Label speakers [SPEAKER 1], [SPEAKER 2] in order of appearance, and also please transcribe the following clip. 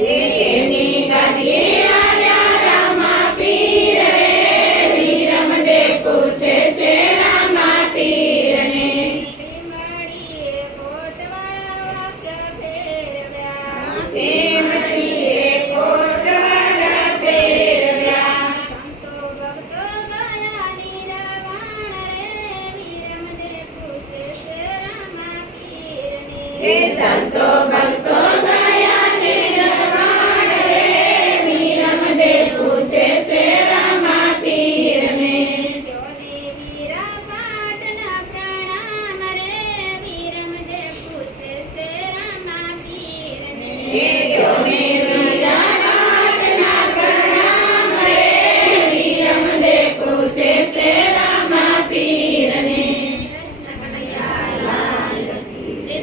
[SPEAKER 1] Ele,
[SPEAKER 2] ele, ele,